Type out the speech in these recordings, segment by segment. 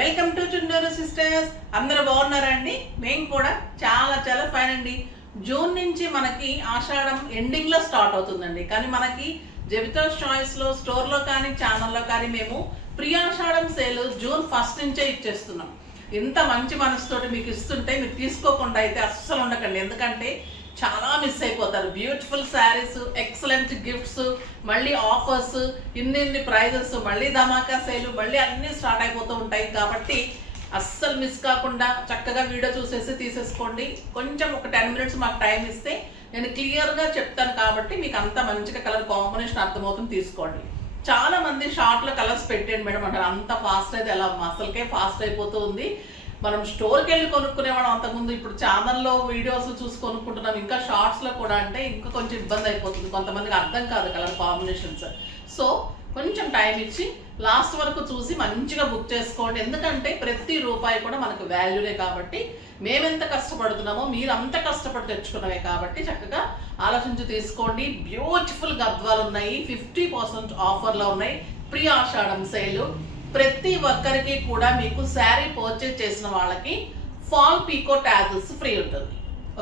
Welcome to Chunduru sisters. అందరూ బాగున్నారండి? మేము కూడా చాలా చాలా ఫైన్ అండి. జూన్ నుంచి మనకి ఆషాఢం ఎండింగ్ లో స్టార్ట్ అవుతుందండి. కానీ మనకి జెబితాస్ చాయిస్ లో స్టోర్ లో కానీ ఛానల్లో కానీ మేము ప్రీ ఆషాఢం సేల్ జూన్ 1 నుంచే ఇచ్చేస్తున్నాం. ఇంత మంచి మనసుతోటి మీకు ఇస్తుంటే మీరు తీసుకోకుండా అయితే అస్సలు ఉండకండి. ఎందుకంటే చాలా మిస్ అయిపోతారు. బ్యూటిఫుల్ శారీస్, ఎక్సలెంట్ గిఫ్ట్స్, మళ్ళీ ఆఫర్స్, ఇన్ని ప్రైజెస్, మళ్ళీ ధమాకా సేలు, మళ్ళీ అన్నీ స్టార్ట్ అయిపోతూ ఉంటాయి. కాబట్టి అస్సలు మిస్ కాకుండా చక్కగా వీడియో చూసేసి తీసేసుకోండి. కొంచెం ఒక 10 మినిట్స్ మాకు టైం ఇస్తే నేను క్లియర్గా చెప్తాను. కాబట్టి మీకు అంత మంచిగా కలర్ కాంబినేషన్ అర్థమవుతుంది, తీసుకోండి. చాలా మంది షార్ట్లో కలర్స్ పెట్టండి మేడం అంటారు. అంత ఫాస్ట్ అయితే ఎలా అసలుకే ఫాస్ట్ అయిపోతూ ఉంది. మనం స్టోర్కి వెళ్ళి కొనుక్కునేవాళ్ళం అంతకుముందు. ఇప్పుడు ఛానల్లో వీడియోస్ చూసి కొనుక్కుంటున్నాం. ఇంకా షార్ట్స్లో కూడా అంటే ఇంకా కొంచెం ఇబ్బంది అయిపోతుంది. కొంతమందికి అర్థం కాదు కలర్ కాంబినేషన్స్. సో కొంచెం టైం ఇచ్చి లాస్ట్ వరకు చూసి మంచిగా బుక్ చేసుకోండి. ఎందుకంటే ప్రతి రూపాయి కూడా మనకు వాల్యూనే. కాబట్టి మేమెంత కష్టపడుతున్నామో మీరు అంత కష్టపడి తెచ్చుకున్నవే. కాబట్టి చక్కగా ఆలోచించి తీసుకోండి. బ్యూటిఫుల్ గద్వాలు ఉన్నాయి, 50% ఆఫర్లో ఉన్నాయి. ప్రీ ఆషాఢం సేలు. ప్రతి ఒక్కరికి కూడా మీకు శారీ పర్చేజ్ చేసిన వాళ్ళకి ఫాల్ పీకో టాజల్స్ ఫ్రీ ఉంటుంది.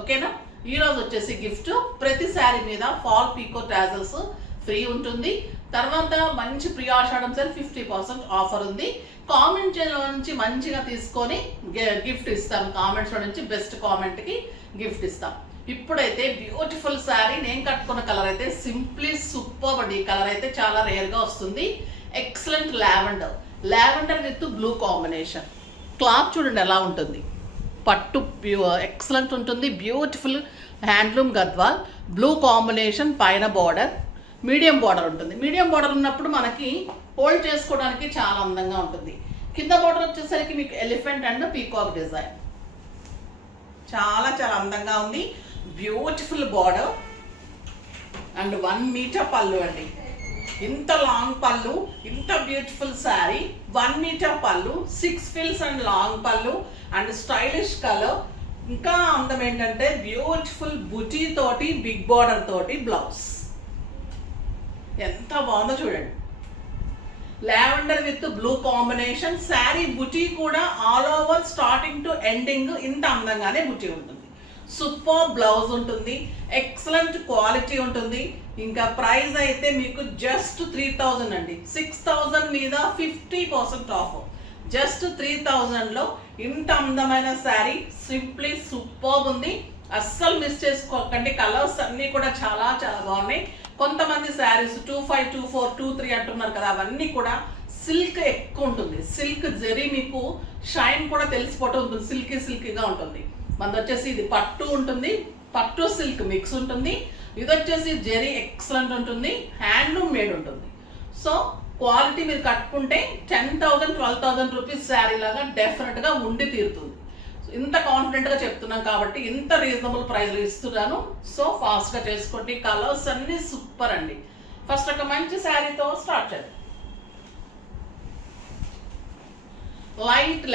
ఓకేనా? ఈరోజు వచ్చేసి గిఫ్ట్ ప్రతి శారీ మీద ఫాల్ పీకో టాజల్స్ ఫ్రీ ఉంటుంది. తర్వాత మంచి ప్రీ ఆషాఢం సేల్ 50% ఆఫర్ ఉంది. కామెంట్ నుంచి మంచిగా తీసుకొని గిఫ్ట్ ఇస్తాం. కామెంట్స్ నుంచి బెస్ట్ కామెంట్కి గిఫ్ట్ ఇస్తాం. ఇప్పుడైతే బ్యూటిఫుల్ శారీ, నేను కట్టుకున్న కలర్ అయితే సింప్లీ సూపర్ అండి. కలర్ అయితే చాలా రేర్గా వస్తుంది. Excellent lavender with blue combination. Cloth చూడండి ఎలా ఉంటుంది. పట్టు ఎక్సలెంట్ ఉంటుంది. Beautiful handloom Gadwal, blue combination, పైన బార్డర్, మీడియం బార్డర్ ఉంటుంది. మీడియం బార్డర్ ఉన్నప్పుడు మనకి హోల్డ్ చేసుకోవడానికి చాలా అందంగా ఉంటుంది. కింద బార్డర్ వచ్చేసరికి మీకు ఎలిఫెంట్ అండ్ పీకాక్ డిజైన్ చాలా చాలా అందంగా ఉంది. బ్యూటిఫుల్ బార్డర్ అండ్ 1 మీటర్ పళ్ళు అండి. ఇంత లాంగ్ పళ్ళు, ఇంత బ్యూటిఫుల్ శారీ, 1 మీటర్ పళ్ళు, 6 ఫిల్స్ అండ్ లాంగ్ పళ్ళు అండ్ స్టైలిష్ కలర్. ఇంకా అందం ఏంటంటే బ్యూటిఫుల్ బుటీ తోటి, బిగ్ బార్డర్ తోటి బ్లౌజ్. ఎంత బాగుందో చూడండి. Lavender with blue combination. Sari బుటీ కూడా all over starting to ending ఇంత అందంగానే బుటీ ఉంటుంది. సూపర్ బ్లౌజ్ ఉంటుంది. ఎక్సలెంట్ క్వాలిటీ ఉంటుంది. ఇంకా ప్రైస్ అయితే మీకు జస్ట్ 3000 అండి. 6000 మీద 50% ఆఫ్. జస్ట్ 3000లో ఇంత అందమైన శారీ సింప్లీ సూపర్ ఉంది. అస్సలు మిస్ చేసుకోకండి. కలర్స్ అన్నీ కూడా చాలా చాలా బాగున్నాయి. కొంతమంది శారీస్ 25, 24, 23 అంటున్నారు కదా, అవన్నీ కూడా సిల్క్ ఎక్కువ ఉంటుంది. సిల్క్ జరీ మీకు షైన్ కూడా తెలిసిపోతూ ఉంటుంది. సిల్కీగా ఉంటుంది. మనది వచ్చేసి ఇది పట్టు ఉంటుంది, పట్టు సిల్క్ మిక్స్ ఉంటుంది. ఇది వచ్చేసి జరీ ఎక్సలెంట్ ఉంటుంది. హ్యాండ్లూమ్ మేడ్ ఉంటుంది. సో క్వాలిటీ మీరు కట్టుకుంటే 10,000, 12,000 రూపీస్ శారీ లాగా డెఫినెట్గా ఉండి తీరుతుంది. ఇంత కాన్ఫిడెంట్గా చెప్తున్నాం కాబట్టి ఇంత రీజనబుల్ ప్రైస్లో ఇస్తున్నాను. సో ఫాస్ట్గా చేసుకోండి. కలర్స్ అన్నీ సూపర్ అండి. ఫస్ట్ ఒక మంచి శారీతో స్టార్ట్ చేద్దాం. Light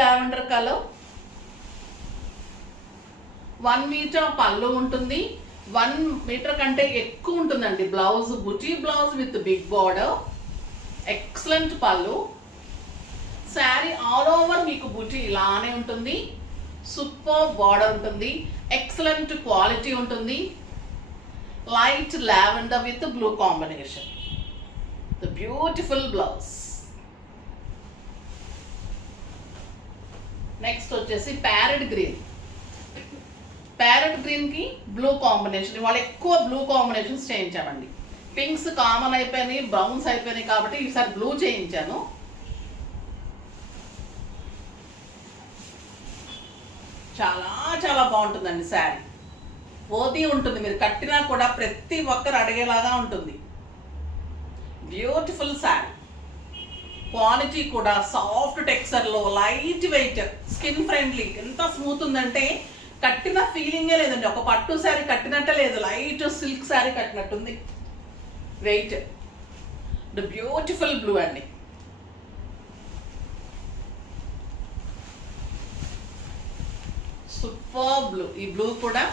lavender colour, 1 metre pallu ఉంటుంది. 1 మీటర్ కంటే ఎక్కువ ఉంటుందండి blouse. Buti blouse with big border, excellent pallu. Sari all over మీకు బుటీ ఇలానే ఉంటుంది. సూపర్ బార్డర్ ఉంటుంది. ఎక్సలెంట్ క్వాలిటీ ఉంటుంది. Light lavender with blue combination. The beautiful blouse. Next వచ్చేసి ప్యారెట్ గ్రీన్ కి బ్లూ కాంబినేషన్. ఇవాళ ఎక్కువ బ్లూ కాంబినేషన్స్ చేయించామండి. పింక్స్ కామన్ అయిపోయినాయి, బ్రౌన్స్ అయిపోయినాయి కాబట్టి ఈసారి బ్లూ చేయించాను. చాలా చాలా బాగుంటుందండి శారీ. పోతీ ఉంటుంది. మీరు కట్టినా కూడా ప్రతి ఒక్కరు అడిగేలాగా ఉంటుంది. బ్యూటిఫుల్ శారీ. క్వాలిటీ కూడా సాఫ్ట్ టెక్స్చర్లో, లైట్ వెయిట్, స్కిన్ ఫ్రెండ్లీ. ఎంత స్మూత్ ఉందంటే కట్టిన ఫీలింగే లేదండి. ఒక పట్టు శారీ కట్టినట్టే లేదు. లైట్ సిల్క్ శారీ కట్టినట్టుంది. వెయిట్. బ్యూటిఫుల్ బ్లూ అండి. Super blue. ఈ బ్లూ కూడా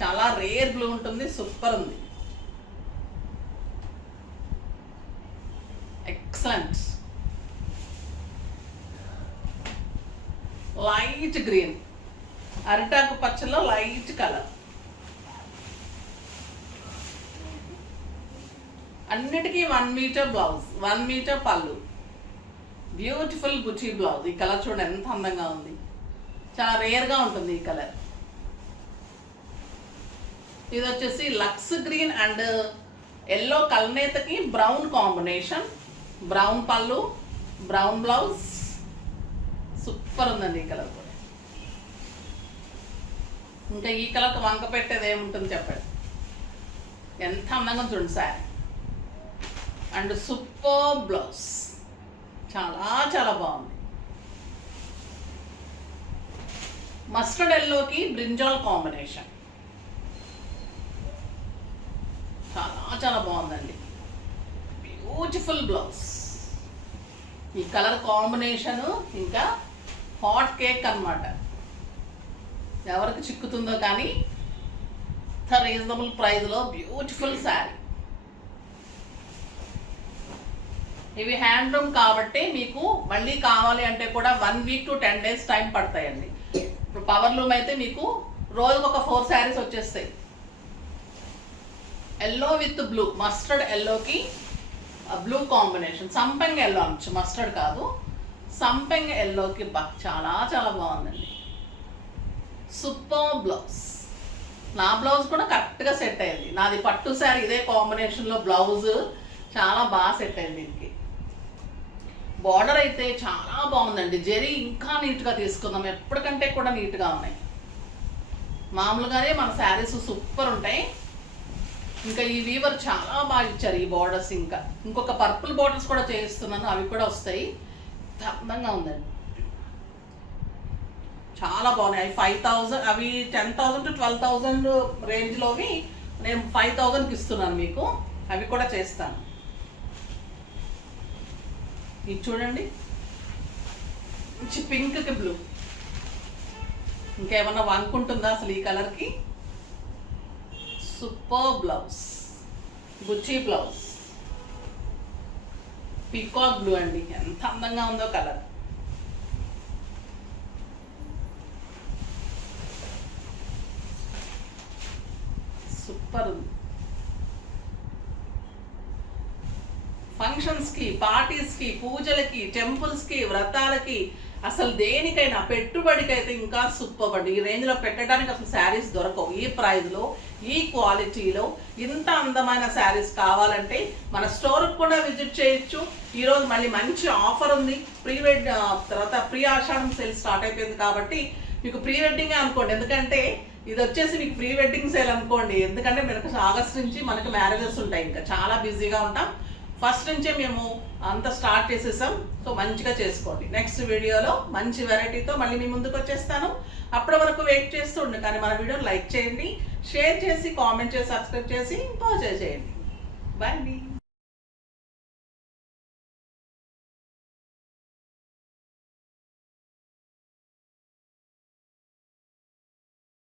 చాలా రేర్ బ్లూ ఉంటుంది. సూపర్ ఉంది. ఎక్సలెంట్. లైట్ గ్రీన్, అరిటాకు పచ్చలో లైట్ కలర్. అన్నిటికీ 1 మీటర్ బ్లౌజ్, 1 మీటర్ పళ్ళు, బ్యూటిఫుల్ బుటీ బ్లౌజ్. ఈ కలర్ చూడండి ఎంత అందంగా ఉంది, చాలా రేర్గా ఉంటుంది ఈ కలర్. ఇది వచ్చేసి లక్స్ గ్రీన్ అండ్ ఎల్లో కల్నేతకి బ్రౌన్ కాంబినేషన్, బ్రౌన్ పళ్ళు, బ్రౌన్ బ్లౌజ్. సూపర్ ఉందండి ఈ కలర్ కూడా. ఇంకా ఈ కలర్కి వంక పెట్టేది ఏముంటుంది చెప్పండి, ఎంత అందంగా చూడండి శారీ. అండ్ సూపర్ బ్లౌజ్, చాలా చాలా బాగుంది. మస్టర్డ్ ఎల్లోకి బ్రింజాల్ కాంబినేషన్, చాలా చాలా బాగుందండి. Beautiful blouse. ఈ కలర్ కాంబినేషన్ ఇంకా హాట్ కేక్ అన్నమాట. ఎవరికి చిక్కుతుందో కానీ రీజనబుల్ ప్రైస్లో బ్యూటిఫుల్ శారీ. ఇవి హ్యాండ్లూమ్ కాబట్టి మీకు మళ్ళీ కావాలి అంటే కూడా 1 వీక్ to 10 days టైం పడతాయండి. ఇప్పుడు పవర్ లూమ్ అయితే మీకు రోజుకు ఒక 4 శారీస్ వచ్చేస్తాయి. ఎల్లో విత్ బ్లూ, మస్టర్డ్ ఎల్లోకి బ్లూ కాంబినేషన్, సంపెంగ ఎల్లో అనొచ్చు, మస్టర్డ్ కాదు, సంపెంగ ఎల్లోకి చాలా చాలా బాగుందండి. Super blouse. నా బ్లౌజ్ కూడా కరెక్ట్గా సెట్ అయింది. నాది పట్టు శారీ ఇదే కాంబినేషన్లో బ్లౌజ్ చాలా బాగా సెట్ అయింది దీనికి. బార్డర్ అయితే చాలా బాగుందండి. జరీ ఇంకా నీట్గా తీసుకుందాం, ఎప్పటికంటే కూడా నీట్గా ఉన్నాయి. మామూలుగానే మన శారీస్ సూపర్ ఉంటాయి. ఇంకా ఈ వీవర్ చాలా బాగా ఇచ్చారు ఈ బార్డర్స్. ఇంకా ఇంకొక పర్పుల్ బార్డర్స్ కూడా చేయిస్తున్నాను, అవి కూడా వస్తాయి. అందంగా ఉందండి, చాలా బాగున్నాయి. 5,000, అవి 10,000 to 12,000 రేంజ్లోవి నేను 5,000కి ఇస్తున్నాను మీకు. అవి కూడా చేస్తాను. ఇది చూడండి, మంచి పింక్కి బ్లూ. ఇంకేమన్నా వంకుంటుందా అసలు ఈ కలర్కి? సూపర్ బ్లౌజ్, బుచ్చి బ్లౌజ్, పీకాక్ బ్లూ అండి, ఎంత అందంగా ఉందో కలర్. సూపర్ ఉంది. ఫంక్షన్స్కి, పార్టీస్కి, పూజలకి, టెంపుల్స్కి, వ్రతాలకి, అసలు దేనికైనా పెట్టుబడికైతే ఇంకా సూపర్ అండి. ఈ రేంజ్లో పెట్టడానికి అసలు శారీస్ దొరకవు. ఈ ప్రైస్లో, ఈ క్వాలిటీలో ఇంత అందమైన శారీస్ కావాలంటే మన స్టోర్కి కూడా విజిట్ చేయొచ్చు. ఈరోజు మళ్ళీ మంచి ఆఫర్ ఉంది. తర్వాత ప్రీ ఆషాఢం సేల్ స్టార్ట్ అయిపోయింది కాబట్టి మీకు ప్రీ వెడ్డింగే అనుకోండి. ఎందుకంటే ఇది వచ్చేసి మీకు ప్రీ వెడ్డింగ్ సేల్ అనుకోండి. ఎందుకంటే మనకు ఆగస్ట్ నుంచి మనకు మ్యారేజెస్ ఉంటాయి, ఇంకా చాలా బిజీగా ఉంటాం. ఫస్ట్ నుంచే మేము అంతా స్టార్ట్ చేసేసాం. సో మంచిగా చేసుకోండి. నెక్స్ట్ వీడియోలో మంచి వెరైటీతో మళ్ళీ మీ ముందుకు వచ్చేస్తాను. అప్పటి వరకు వెయిట్ చేస్తూ ఉండు. కానీ మన వీడియోని లైక్ చేయండి, షేర్ చేసి, కామెంట్ చేసి, సబ్స్క్రైబ్ చేసి, పర్చేజ్ చేయండి. బాయ్ అండి.